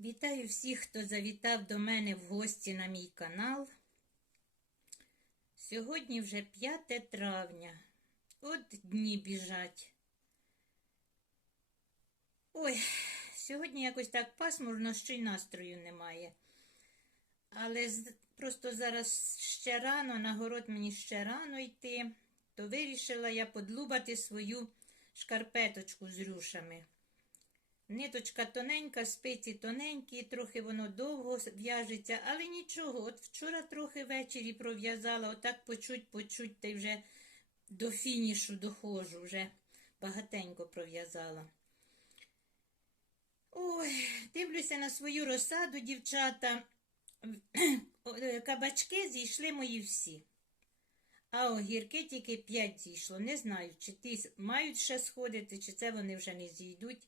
Вітаю всіх, хто завітав до мене в гості на мій канал. Сьогодні вже 5 травня. От дні біжать. Ой, сьогодні якось так пасмурно, що й настрою немає. Але просто зараз ще рано, на город мені ще рано йти, то вирішила я подлубати свою шкарпеточку з рюшами. Ниточка тоненька, спиці тоненькі, трохи воно довго в'яжеться, але нічого. От вчора трохи ввечері пров'язала, отак почуть, почуть, та й вже до фінішу доходжу, вже багатенько пров'язала. Ой, дивлюся на свою розсаду, дівчата. Кабачки зійшли мої всі. А огірки тільки п'ять зійшло. Не знаю, чи ті мають ще сходити, чи це вони вже не зійдуть.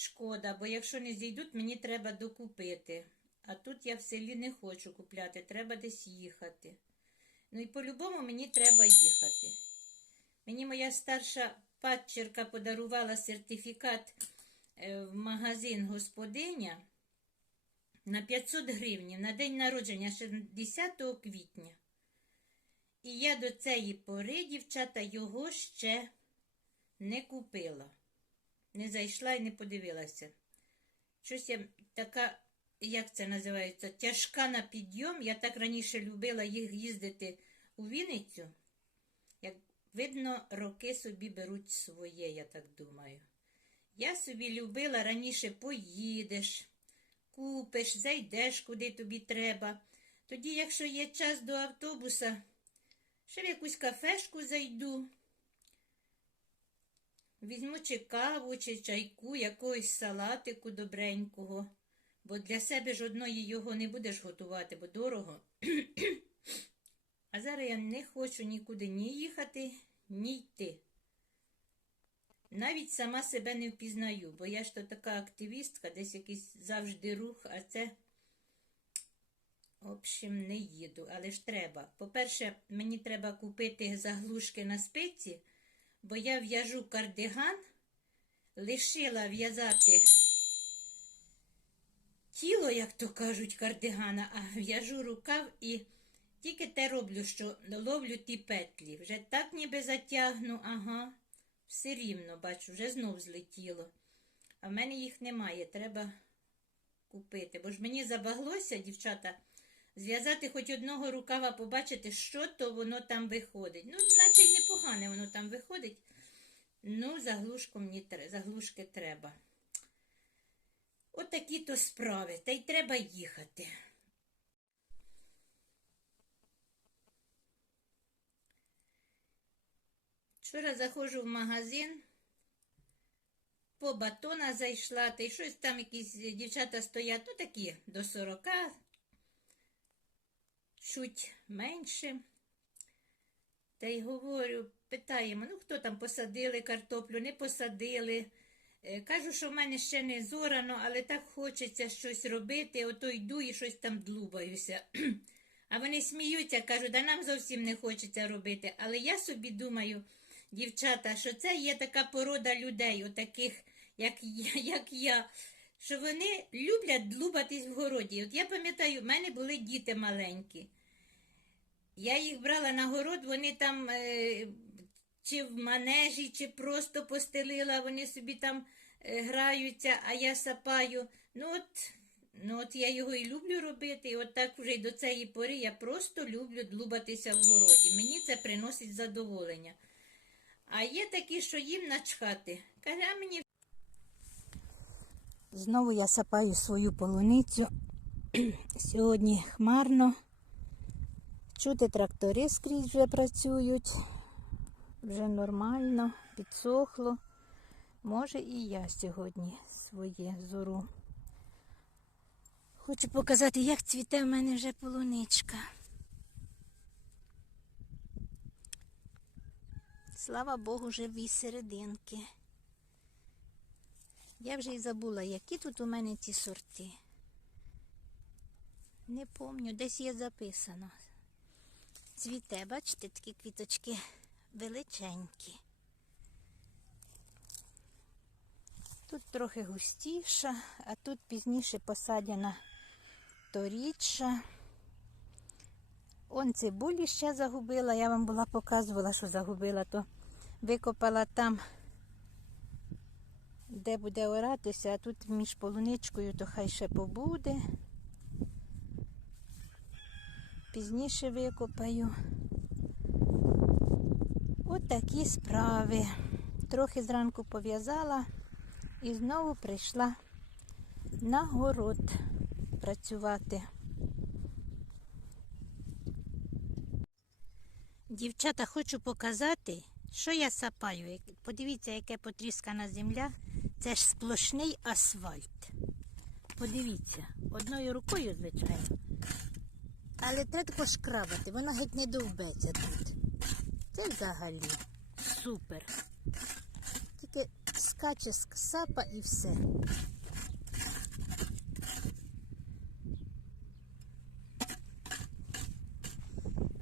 Шкода, бо якщо не зійдуть, мені треба докупити. А тут я в селі не хочу купляти, треба десь їхати. Ну і по-любому мені треба їхати. Мені моя старша падчерка подарувала сертифікат е, в магазин господиня на 500 гривень на день народження ще 10 квітня. І я до цієї пори, дівчата, його ще не купила. Не зайшла і не подивилася. Щось я така, як це називається, тяжка на підйом. Я так раніше любила їх їздити у Вінницю. Як видно, роки собі беруть своє, я так думаю. Я собі любила раніше поїдеш, купиш, зайдеш, куди тобі треба. Тоді, якщо є час до автобуса, ще в якусь кафешку зайду. Візьму чи каву, чи чайку, якогось салатику добренького, бо для себе ж одної його не будеш готувати, бо дорого. А зараз я не хочу нікуди ні їхати, ні йти. Навіть сама себе не впізнаю, бо я ж то така активістка, десь якийсь завжди рух, а це, в общем, не їду. Але ж треба. По-перше, мені треба купити заглушки на спиці, бо я в'яжу кардиган, лишила в'язати тіло, як то кажуть, кардигана, а в'яжу рукав і тільки те роблю, що ловлю ті петлі. Вже так ніби затягну, ага, все рівно, бачу, вже знов злетіло. А в мене їх немає, треба купити. Бо ж мені забаглося, дівчата, зв'язати хоч одного рукава, побачити, що то воно там виходить. Ну, наче й непогане воно там виходить. Ну, заглушку мені заглушки треба. Отакі то справи, та й треба їхати. Вчора заходжу в магазин, по батона зайшла, та й щось там якісь дівчата стоять, ну такі до 40, чуть менше. Та й говорю, питаємо, ну хто там посадили картоплю, не посадили. Е, Кажу, що в мене ще не зорано, але так хочеться щось робити, ото йду і щось там длубаюся. А вони сміються, кажуть, да нам зовсім не хочеться робити. Але я собі думаю, дівчата, що це є така порода людей, отаких, як я, як я, що вони люблять длубатись в городі. От я пам'ятаю, в мене були діти маленькі. Я їх брала на город, вони там е, чи в манежі, чи просто постелила, вони собі там е, граються, а я сапаю. Ну от, ну от я його і люблю робити. І от так вже й до цієї пори я просто люблю длубатися в городі. Мені це приносить задоволення. А є такі, що їм начхати. Каже, мені. Знову я сапаю свою полуницю. Сьогодні хмарно. Чути трактори скрізь вже працюють. Вже нормально, підсохло. Може і я сьогодні своє зору. Хочу показати, як цвіте в мене вже полуничка. Слава Богу, живі серединки. Я вже й забула, які тут у мене ці сорти. Не помню, десь є записано. Цвіте, бачите, такі квіточки величенькі. Тут трохи густіша, а тут пізніше посадяна торічча. Он цибулі ще загубила. Я вам була показувала, що загубила, то викопала там, де буде оратися, а тут між полуничкою, то хай ще побуде. Пізніше викопаю. От такі справи. Трохи зранку пов'язала і знову прийшла на город працювати. Дівчата, хочу показати, що я сапаю. Подивіться, яке потріскана земля. Це ж сплошний асфальт. Подивіться, одною рукою, звичайно. Але треба пошкрабати, вона геть не довбеться тут. Це взагалі супер. Тільки скаче з сапа і все.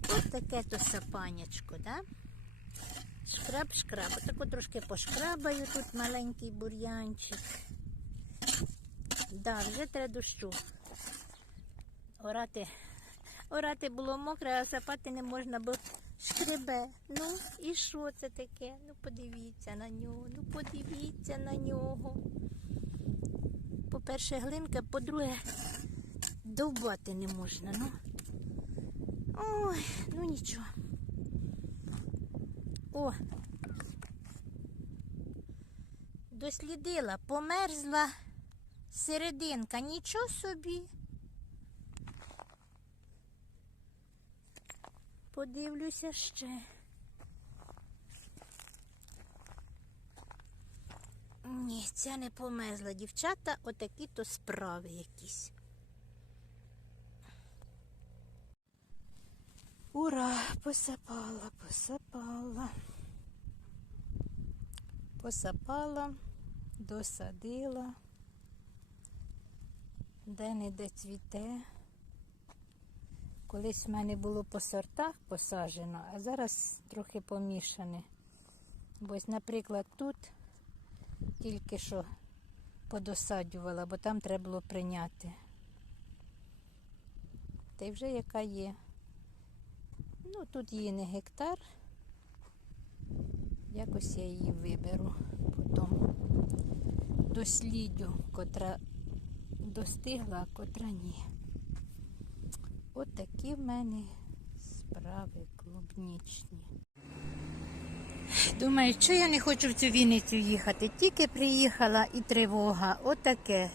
Ось таке то сапанячко, да? Шкраб, шкраб. Отако трошки пошкрабаю тут маленький бур'янчик. Да, вже треба дощу. Орати, орати було мокре, а сапати не можна, бо шкребе. Ну, і що це таке? Ну подивіться на нього, ну подивіться на нього. По-перше, глинка, по-друге, довбати не можна, ну. Ой, ну нічого. О. Дослідила, померзла серединка, нічого собі. Подивлюся ще. Ні, ця не померзла, дівчата, отакі то справи якісь. Ура, посапала, посапала. Посапала, досадила, де-не-де цвіте. Колись в мене було по сортах посаджено, а зараз трохи помішане. Ось, наприклад, тут тільки що подосаджувала, бо там треба було прийняти. Та й вже яка є. Ну, тут її не гектар. Якось я її виберу. Потім дослідю, котра достигла, а котра ні. От такі в мене справи клубнічні. Думаю, що я не хочу в цю Вінницю їхати. Тільки приїхала і тривога. Отаке.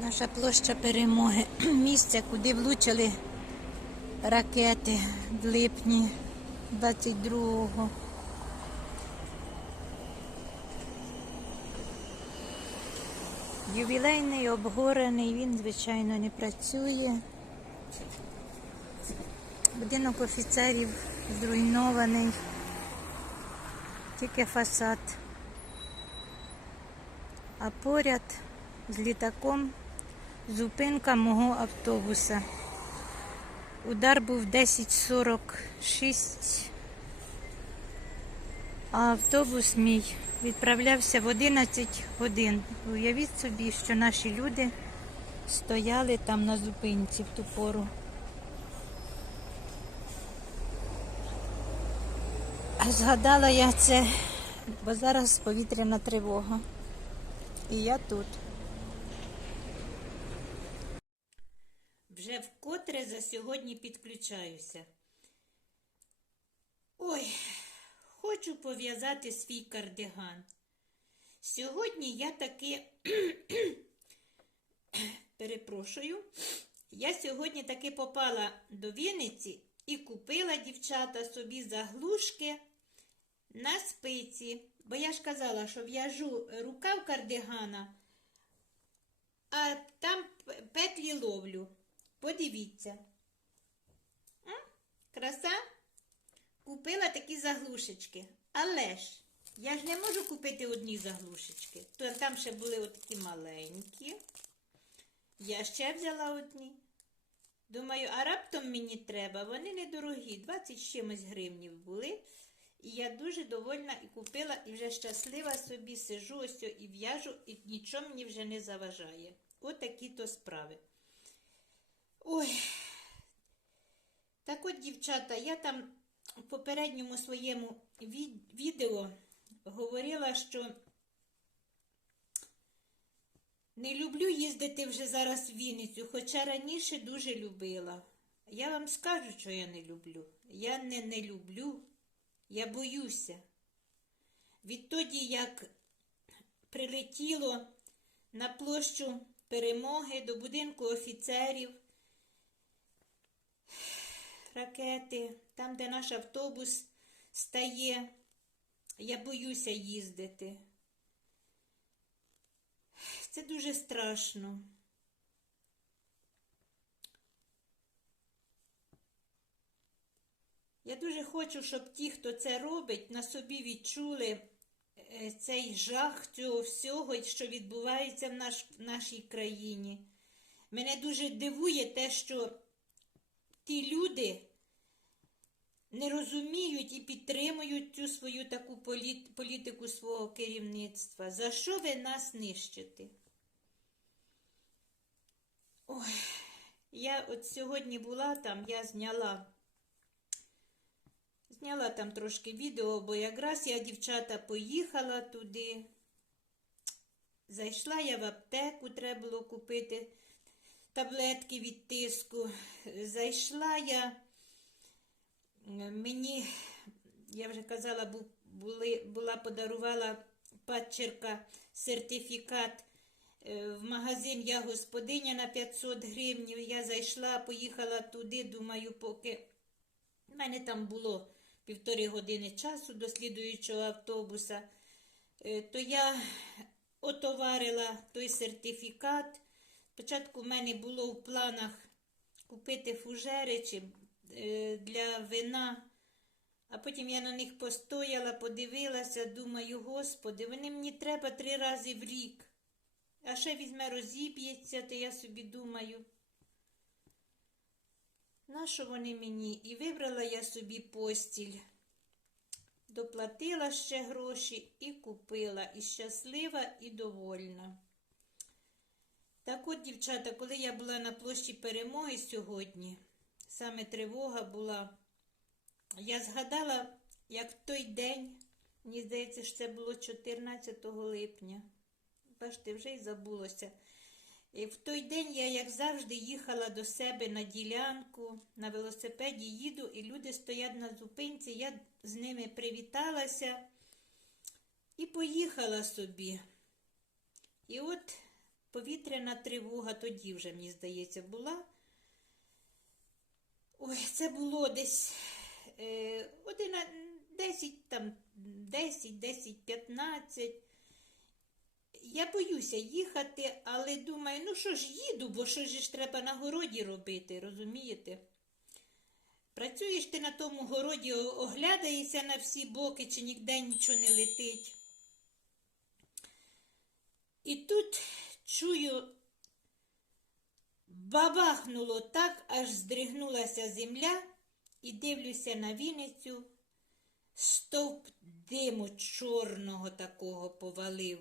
Наша площа перемоги. Місце, куди влучили ракети в липні 22-го. Ювілейний обгорений, він, звичайно, не працює. Будинок офіцерів зруйнований, тільки фасад. А поряд з літаком зупинка мого автобуса. Удар був 10.46, а автобус мій відправлявся в 11 годин. Уявіть собі, що наші люди стояли там на зупинці в ту пору. Згадала я це, бо зараз повітряна тривога. І я тут. Вже вкотре за сьогодні підключаюся. Ой, хочу пов'язати свій кардиган. Сьогодні я таки перепрошую. Я сьогодні таки попала до Вінниці і купила дівчата собі заглушки на спиці. Бо я ж казала, що в'яжу рукав кардигана, а там петлі ловлю. Подивіться. Краса? Купила такі заглушечки. Але ж я ж не можу купити одні заглушечки. Там ще були отакі маленькі. Я ще взяла одні. Думаю, а раптом мені треба. Вони недорогі, 20 з чимось гривнів були. І я дуже довольна і купила, і вже щаслива собі сижу ось і в'яжу, і нічого мені вже не заважає. Отакі то справи. Ой. Так от, дівчата, я там в попередньому своєму відео говорила, що не люблю їздити вже зараз в Вінницю, хоча раніше дуже любила. Я вам скажу, що я не люблю. Я не не люблю, я боюся. Відтоді, як прилетіло на площу перемоги до будинку офіцерів, ракети, там, де наш автобус стає, я боюся їздити. Це дуже страшно. Я дуже хочу, щоб ті, хто це робить, на собі відчули е, цей жах цього всього, що відбувається в, наш, в нашій країні. Мене дуже дивує те, що ті люди не розуміють і підтримують цю свою таку політ- політику свого керівництва. За що ви нас нищите? Ой, я от сьогодні була там, я зняла. Зняла там трошки відео, бо якраз я, дівчата, поїхала туди. Зайшла я в аптеку, треба було купити таблетки від тиску. Зайшла я, мені, я вже казала, були, була подарувала падчерка сертифікат е, в магазин Я господиня на 500 гривнів. Я зайшла, поїхала туди, думаю, поки в мене там було півтори години часу до слідуючого автобуса, е, то я отоварила той сертифікат. Спочатку в мене було в планах купити фужери чи для вина, а потім я на них постояла, подивилася, думаю, господи, вони мені треба три рази в рік. А ще візьме розіб'ється, то я собі думаю. Нащо вони мені? І вибрала я собі постіль. Доплатила ще гроші і купила, і щаслива, і довольна. Так от, дівчата, коли я була на площі перемоги сьогодні, саме тривога була, я згадала, як в той день, мені здається, що це було 14 липня. Бачите, вже й забулося. І в той день я, як завжди, їхала до себе на ділянку, на велосипеді їду, і люди стоять на зупинці. Я з ними привіталася і поїхала собі. І от повітряна тривога тоді вже, мені здається, була. Ой, це було десь е, одина, 10, там, 10, 10, 15. Я боюся їхати, але думаю, ну що ж їду, бо що ж треба на городі робити, розумієте? Працюєш ти на тому городі, оглядаєшся на всі боки, чи ніде нічого не летить. І тут чую, бабахнуло так, аж здригнулася земля, і дивлюся на Вінницю, стовп диму чорного такого повалив.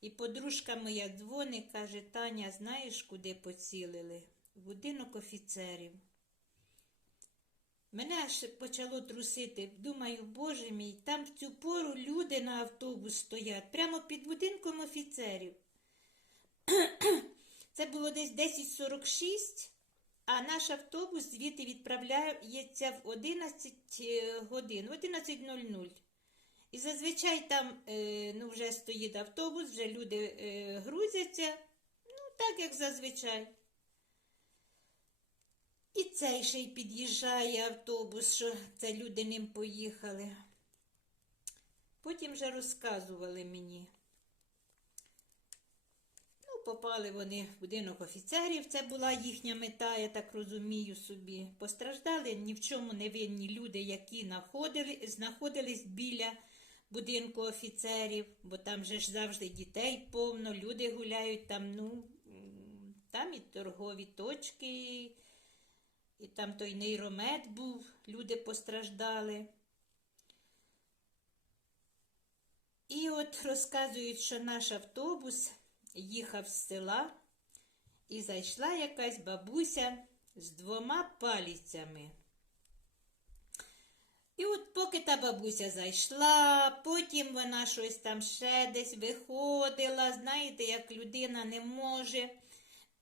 І подружка моя дзвонить, каже, Таня, знаєш, куди поцілили? В будинок офіцерів. Мене аж почало трусити. Думаю, боже мій, там в цю пору люди на автобус стоять, прямо під будинком офіцерів. Це було десь 10.46, А наш автобус звідти відправляється в 11 е, годин, в 11.00. І зазвичай там е, ну, вже стоїть автобус, вже люди е, грузяться, ну, так як зазвичай. І цей ще й під'їжджає автобус, що це люди ним поїхали. Потім вже розказували мені. Попали вони в будинок офіцерів, це була їхня мета, я так розумію собі. Постраждали ні в чому не винні люди, які знаходили, знаходились біля будинку офіцерів, бо там же ж завжди дітей повно, люди гуляють, там, ну, там і торгові точки, і там той нейромет був, люди постраждали. І от розказують, що наш автобус їхав з села, і зайшла якась бабуся з двома паліцями. І от поки та бабуся зайшла, потім вона щось там ще десь виходила. Знаєте, як людина не може,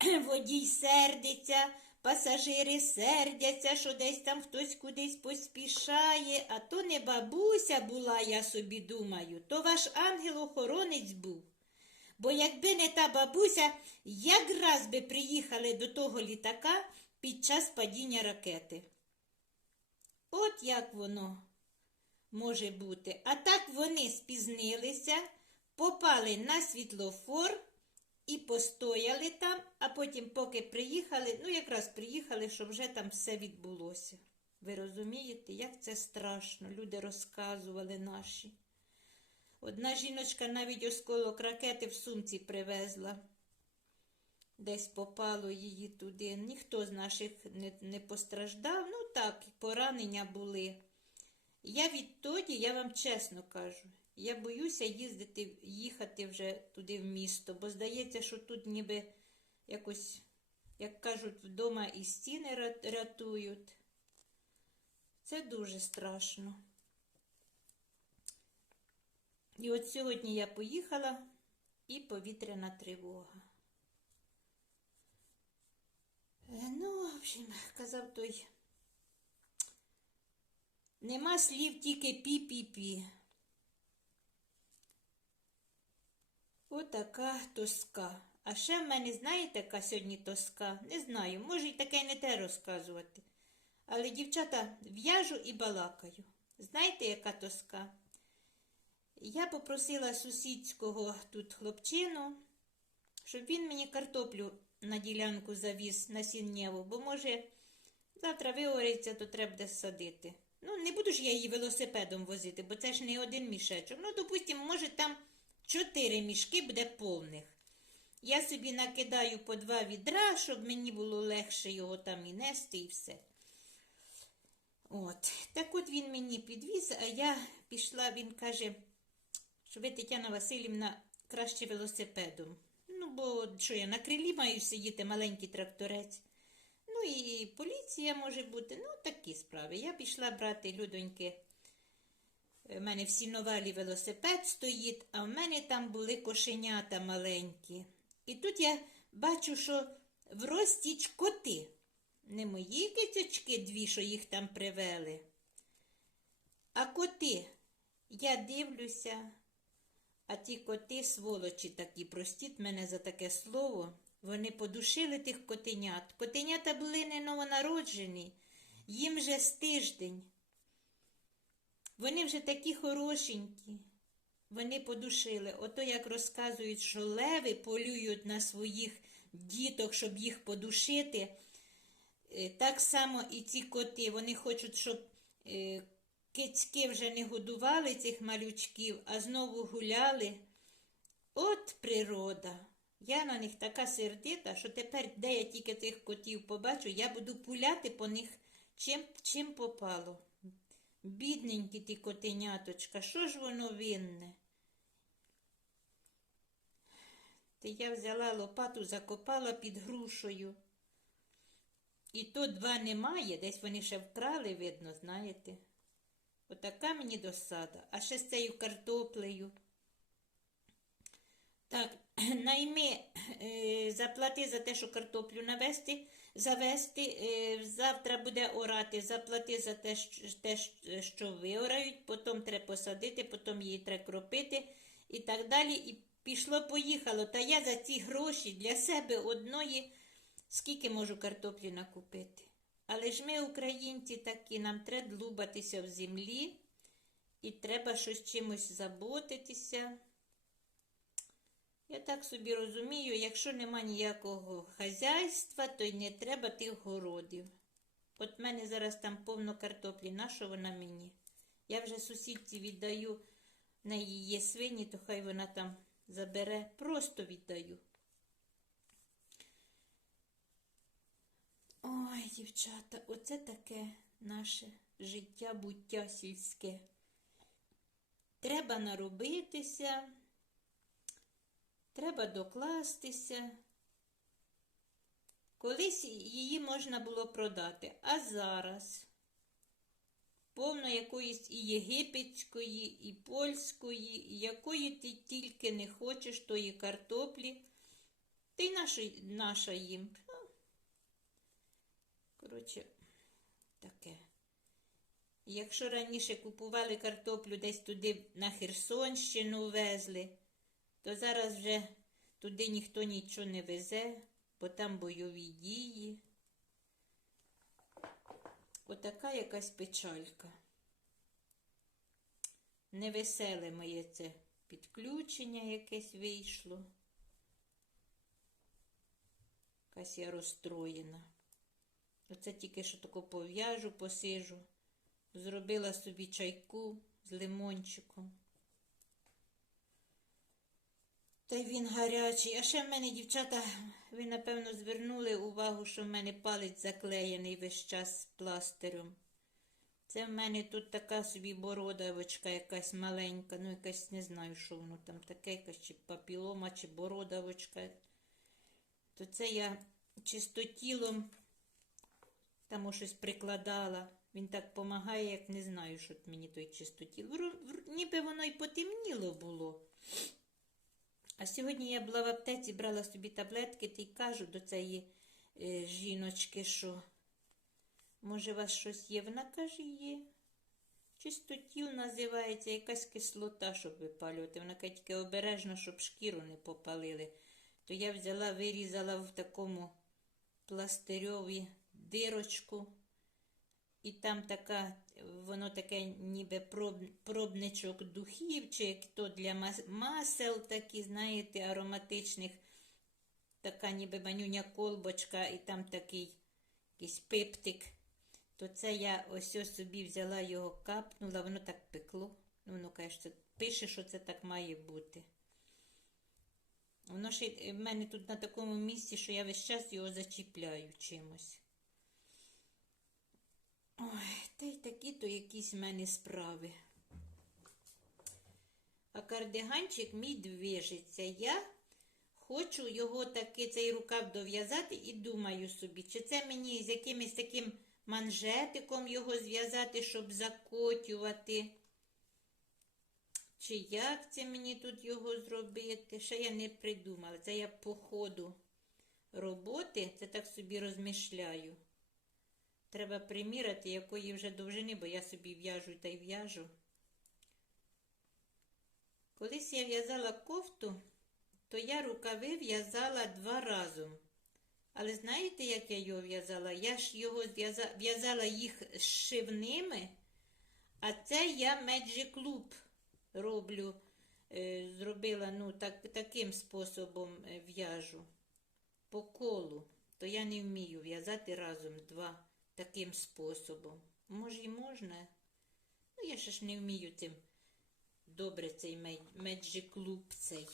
водій сердиться, пасажири сердяться, що десь там хтось кудись поспішає, а то не бабуся була, я собі думаю, то ваш ангел-охоронець був. Бо якби не та бабуся, якраз би приїхали до того літака під час падіння ракети. От як воно може бути. А так вони спізнилися, попали на світлофор і постояли там, а потім, поки приїхали, ну якраз приїхали, що вже там все відбулося. Ви розумієте, як це страшно, люди розказували наші. Одна жіночка навіть осколок ракети в сумці привезла. Десь попало її туди. Ніхто з наших не, не постраждав. Ну так, поранення були. Я відтоді, я вам чесно кажу, я боюся їздити, їхати вже туди в місто, бо здається, що тут ніби якось, як кажуть, вдома і стіни рятують. Це дуже страшно. І от сьогодні я поїхала і повітряна тривога. Е, Ну, в общем, казав той. Нема слів тільки пі-пі-пі. Отака тоска. А ще в мене, знаєте, яка сьогодні тоска? Не знаю, може й таке не те розказувати. Але, дівчата, в'яжу і балакаю. Знаєте, яка тоска? Я попросила сусідського тут хлопчину, щоб він мені картоплю на ділянку завіз насіннєву, бо, може, завтра виориться, то треба буде садити. Ну, не буду ж я її велосипедом возити, бо це ж не один мішечок. Ну, допустимо, може, там чотири мішки буде повних. Я собі накидаю по два відра, щоб мені було легше його там і нести, і все. От. Так от він мені підвіз, а я пішла, він каже, що ви, Тетяна Васильівна, краще велосипедом. Ну, бо що я на крилі маю сидіти, маленький тракторець. Ну і поліція може бути. Ну, такі справи. Я пішла брати людоньки. У мене в сіновалі велосипед стоїть, а в мене там були кошенята маленькі. І тут я бачу, що в розтіч коти. Не мої кицячки дві, що їх там привели. А коти, я дивлюся, а ті коти, сволочі такі, простіть мене за таке слово, вони подушили тих котенят. Котенята були не новонароджені, їм вже з тиждень. Вони вже такі хорошенькі. Вони подушили. Ото як розказують, що леви полюють на своїх діток, щоб їх подушити. Е, Так само і ці коти. Вони хочуть, щоб е, кицьки вже не годували цих малючків, а знову гуляли. От природа. Я на них така сердита, що тепер, де я тільки цих котів побачу, я буду пуляти по них чим, чим попало. Бідненькі ті котеняточка, що ж воно винне? Та я взяла лопату, закопала під грушею. І то два немає, десь вони ще вкрали, видно, знаєте. Отака мені досада. А ще з цією картоплею. Так, найми е, заплати за те, що картоплю навести, завести. е, Завтра буде орати, заплати за те, що- виорають, потім треба посадити, потім її треба кропити і так далі. І пішло, поїхало. Та я за ці гроші для себе одної, скільки можу картоплі накупити. Але ж ми, українці, такі, нам треба длубатися в землі, і треба щось чимось заботитися. Я так собі розумію, якщо нема ніякого хазяйства, то й не треба тих городів. От в мене зараз там повно картоплі, на що вона мені? Я вже сусідці віддаю, неї є свині, то хай вона там забере, просто віддаю. Ой, дівчата, оце таке наше життя, буття сільське. Треба наробитися. Треба докластися. Колись її можна було продати, а зараз повно якоїсь і єгипетської, і польської, якої ти тільки не хочеш тої картоплі, ти наша, наша їм. Коротше, таке. Якщо раніше купували картоплю десь туди на Херсонщину везли, то зараз вже туди ніхто нічого не везе, бо там бойові дії. Отака якась печалька. Невеселе моє це підключення якесь вийшло. Якась я розстроєна. Оце тільки що тако пов'яжу, посижу. Зробила собі чайку з лимончиком. Та й він гарячий. А ще в мене, дівчата, ви, напевно, звернули увагу, що в мене палець заклеєний весь час пластирем. Це в мене тут така собі бородавочка якась маленька, ну якась не знаю, що воно там таке, якась чи папілома, чи бородавочка. То це я чистотілом там щось прикладала. Він так помагає, як не знаю, що мені той чистотіл. Ніби воно й потемніло було. А сьогодні я була в аптеці, брала собі таблетки та й кажу до цієї е, жіночки, що може у вас щось є. Вона каже, є. Чистотіл називається, якась кислота, щоб випалювати. Вона каже, тільки обережно, щоб шкіру не попалили. То я взяла, вирізала в такому пластирьові дирочку. І там така, воно таке ніби проб, пробничок духів, чи як то для мас- масел такі, знаєте, ароматичних, така ніби манюня колбочка, і там такий якийсь пиптик. То це я ось ось собі взяла його, капнула, воно так пекло. Ну, воно каже, пише, що це так має бути. Воно ще в мене тут на такому місці, що я весь час його зачіпляю чимось. Ой, та й такі то якісь в мене справи. А кардиганчик мій движеться. Я хочу його таки, цей рукав дов'язати і думаю собі, чи це мені з якимось таким манжетиком його зв'язати, щоб закотювати. Чи як це мені тут його зробити? Ще я не придумала. Це я по ходу роботи, це так собі розмишляю. Треба приміряти, якої вже довжини, бо я собі в'яжу та й в'яжу. Колись я в'язала кофту, то я рукави в'язала два разом. Але знаєте, як я його в'язала? Я ж його в'язала їх зшивними, а це я Magic Loop роблю, е, зробила ну, так, таким способом е, в'яжу по колу. То я не вмію в'язати разом два таким способом. Може, і можна. Ну, я ще ж не вмію цим добре цей Magic Loop цей.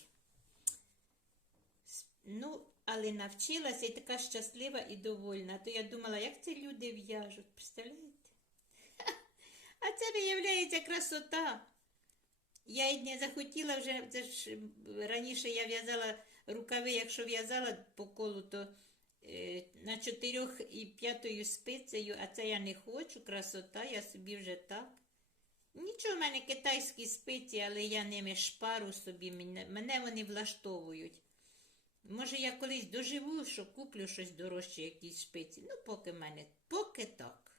Ну, але навчилася і така щаслива і довольна. То я думала, як це люди в'яжуть, представляєте? А це виявляється красота. Я й не захотіла вже, це ж раніше я в'язала рукави, якщо в'язала по колу, то на чотирьох і п'ятою спицею, а це я не хочу, красота, я собі вже так. Нічого, в мене китайські спиці, але я ними шпару собі, мене, мене вони влаштовують. Може, я колись доживу, що куплю щось дорожче, якісь шпиці. Ну, поки в мене, поки так.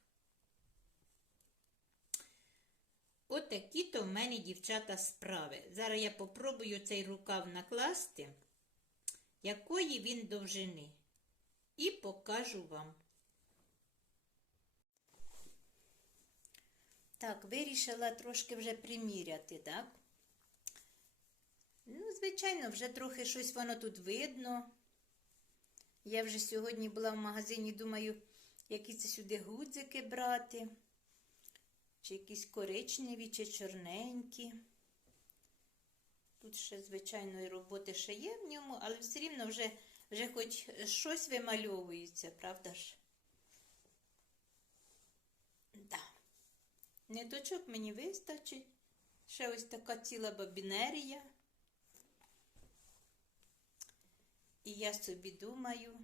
Отакі то в мене, дівчата, справи. Зараз я попробую цей рукав накласти, якої він довжини. І покажу вам. Так, вирішила трошки вже приміряти, так? Ну, звичайно, вже трохи щось воно тут видно. Я вже сьогодні була в магазині, думаю, які це сюди гудзики брати, чи якісь коричневі, чи чорненькі. Тут ще, звичайно, і роботи ще є в ньому, але все рівно вже, вже хоч щось вимальовується, правда ж? Да. Ниточок мені вистачить. Ще ось така ціла бабінерія. І я собі думаю,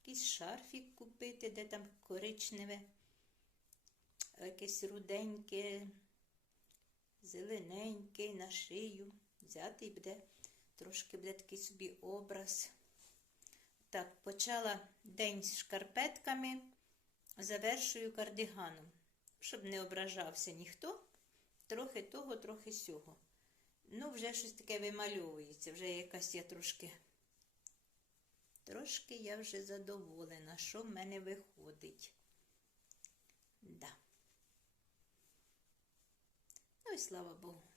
якийсь шарфік купити, де там коричневе, якесь руденьке, зелененьке на шию. Взяти і буде, трошки буде такий собі образ. Так, почала день з шкарпетками, завершую кардиганом, щоб не ображався ніхто. Трохи того, трохи сього. Ну, вже щось таке вимальовується, вже якась я трошки. Трошки я вже задоволена, що в мене виходить. Да. Ну і слава Богу.